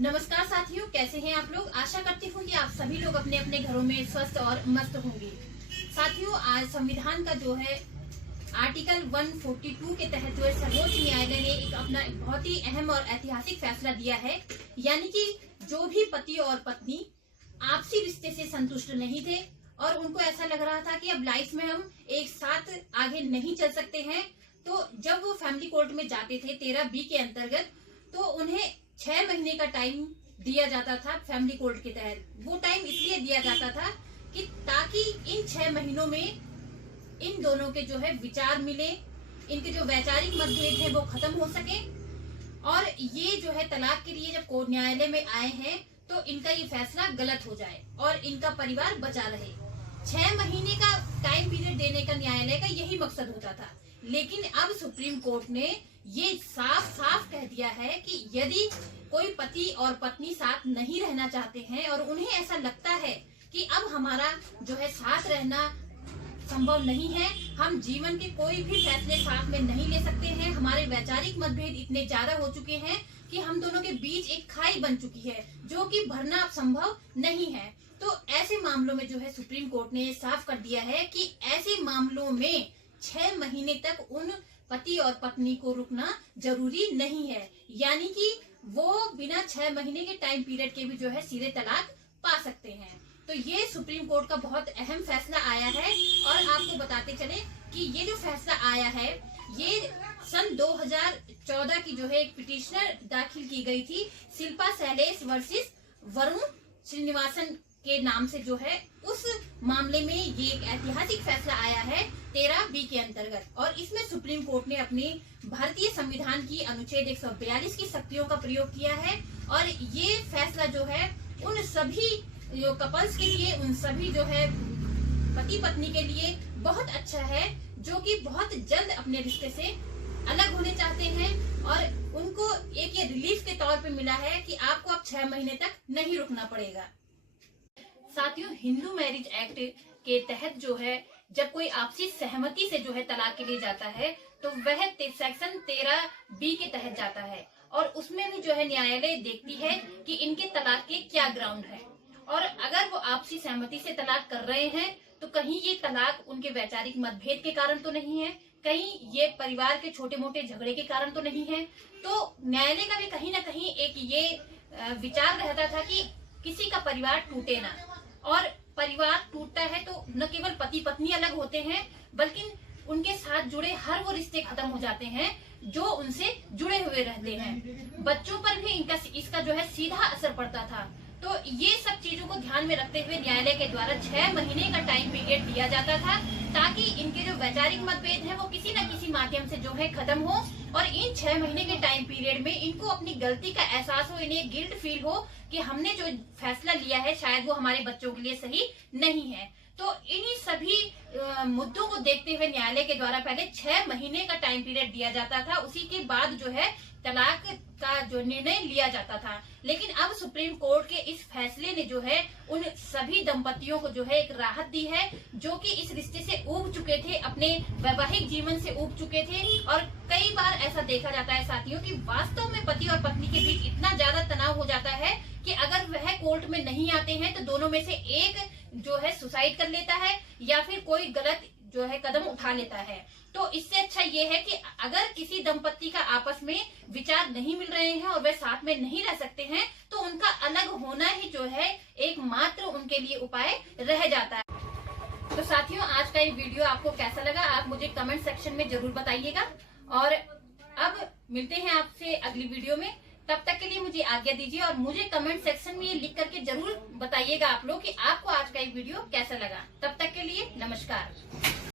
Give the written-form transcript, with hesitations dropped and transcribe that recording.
नमस्कार साथियों, कैसे हैं आप लोग। आशा करती हूँ कि आप सभी लोग अपने अपने घरों में स्वस्थ और मस्त होंगे। साथियों, आज संविधान का जो है आर्टिकल 142 के तहत जो है सर्वोच्च न्यायालय ने एक अपना बहुत ही अहम और ऐतिहासिक फैसला दिया है। यानी कि जो भी पति और पत्नी आपसी रिश्ते से संतुष्ट नहीं थे और उनको ऐसा लग रहा था कि अब लाइफ में हम एक साथ आगे नहीं चल सकते हैं, तो जब वो फैमिली कोर्ट में जाते थे 13B के अंतर्गत, तो उन्हें 6 महीने का टाइम दिया जाता था। फैमिली कोर्ट के तहत वो टाइम इसलिए दिया जाता था कि ताकि इन 6 महीनों में इन दोनों के जो है विचार मिले, इनके जो वैचारिक मतभेद है वो खत्म हो सके। और ये जो है तलाक के लिए जब कोर्ट न्यायालय में आए हैं तो इनका ये फैसला गलत हो जाए और इनका परिवार बचा रहे। 6 महीने का टाइम पीरियड देने का न्यायालय का यही मकसद होता था, लेकिन अब सुप्रीम कोर्ट ने ये साफ साफ कह दिया है कि यदि कोई पति और पत्नी साथ नहीं रहना चाहते हैं और उन्हें ऐसा लगता है कि अब हमारा जो है साथ रहना संभव नहीं है, हम जीवन के कोई भी फैसले साथ में नहीं ले सकते हैं, हमारे वैचारिक मतभेद इतने ज्यादा हो चुके हैं कि हम दोनों के बीच एक खाई बन चुकी है जो कि भरना अब संभव नहीं है, तो ऐसे मामलों में जो है सुप्रीम कोर्ट ने साफ कर दिया है कि ऐसे मामलों में 6 महीने तक उन पति और पत्नी को रुकना जरूरी नहीं है। यानी कि वो बिना 6 महीने के टाइम पीरियड के भी जो है सीधे तलाक पा सकते हैं। तो ये सुप्रीम कोर्ट का बहुत अहम फैसला आया है। और आपको बताते चले कि ये जो फैसला आया है ये सन 2014 की जो है एक पिटिशनर दाखिल की गई थी, शिल्पा शैलेश वर्सेस वरुण श्रीनिवासन के नाम से जो है, उस मामले में ये एक ऐतिहासिक फैसला आया है 13B के अंतर्गत। और इसमें सुप्रीम कोर्ट ने अपनी भारतीय संविधान की अनुच्छेद 142 की शक्तियों का प्रयोग किया है। और ये फैसला जो है उन सभी जो कपल्स के लिए, उन सभी जो है पति पत्नी के लिए बहुत अच्छा है जो कि बहुत जल्द अपने रिश्ते से अलग होने चाहते हैं। और उनको एक ये रिलीफ के तौर पे मिला है कि आपको अब 6 महीने तक नहीं रुकना पड़ेगा। साथियों, हिंदू मैरिज एक्ट के तहत जो है जब कोई आपसी सहमति से जो है तलाक के लिए जाता है तो वह सेक्शन 13B के तहत जाता है। और उसमें भी जो है न्यायालय देखती है कि इनके तलाक के क्या ग्राउंड है। और अगर वो आपसी सहमति से तलाक कर रहे हैं तो कहीं ये तलाक उनके वैचारिक मतभेद के कारण तो नहीं है, कहीं ये परिवार के छोटे मोटे झगड़े के कारण तो नहीं है। तो न्यायालय का भी कहीं ना कहीं एक ये विचार रहता था कि किसी का परिवार टूटे ना। और परिवार टूटता है तो न केवल पति पत्नी अलग होते हैं बल्कि उनके साथ जुड़े हर वो रिश्ते खत्म हो जाते हैं जो उनसे जुड़े हुए रहते हैं। बच्चों पर भी इसका जो है सीधा असर पड़ता था। तो ये सब चीजों को ध्यान में रखते हुए न्यायालय के द्वारा 6 महीने का टाइम पीरियड दिया जाता था ताकि इनके जो वैचारिक मतभेद है वो किसी न किसी माध्यम से जो है खत्म हो। और इन 6 महीने के टाइम पीरियड में इनको अपनी गलती का एहसास हो, इन्हें गिल्ट फील हो कि हमने जो फैसला लिया है शायद वो हमारे बच्चों के लिए सही नहीं है। तो इन्हीं सभी मुद्दों को देखते हुए न्यायालय के द्वारा पहले 6 महीने का टाइम पीरियड दिया जाता था, उसी के बाद जो है तलाक का जो निर्णय लिया जाता था। लेकिन अब सुप्रीम कोर्ट के इस फैसले ने जो है उन सभी दंपतियों को जो है एक राहत दी है जो कि इस रिश्ते से ऊब चुके थे, अपने वैवाहिक जीवन से ऊब चुके थे। और कई बार ऐसा देखा जाता है साथियों कि वास्तव में पति और पत्नी के बीच इतना ज्यादा तनाव हो जाता है कि अगर वह कोर्ट में नहीं आते हैं तो दोनों में से एक जो है सुसाइड कर लेता है या फिर कोई गलत जो है कदम उठा लेता है। तो इससे अच्छा ये है कि अगर किसी दंपति का आपस में विचार नहीं मिल रहे हैं और वे साथ में नहीं रह सकते हैं तो उनका अलग होना ही जो है एकमात्र उनके लिए उपाय रह जाता है। तो साथियों, आज का ये वीडियो आपको कैसा लगा आप मुझे कमेंट सेक्शन में जरूर बताइएगा। और अब मिलते हैं आपसे अगली वीडियो में, तब तक के लिए मुझे आज्ञा दीजिए। और मुझे कमेंट सेक्शन में ये लिख करके जरूर बताइएगा आप लोग कि आपको आज का ये वीडियो कैसा लगा। तब तक के लिए नमस्कार।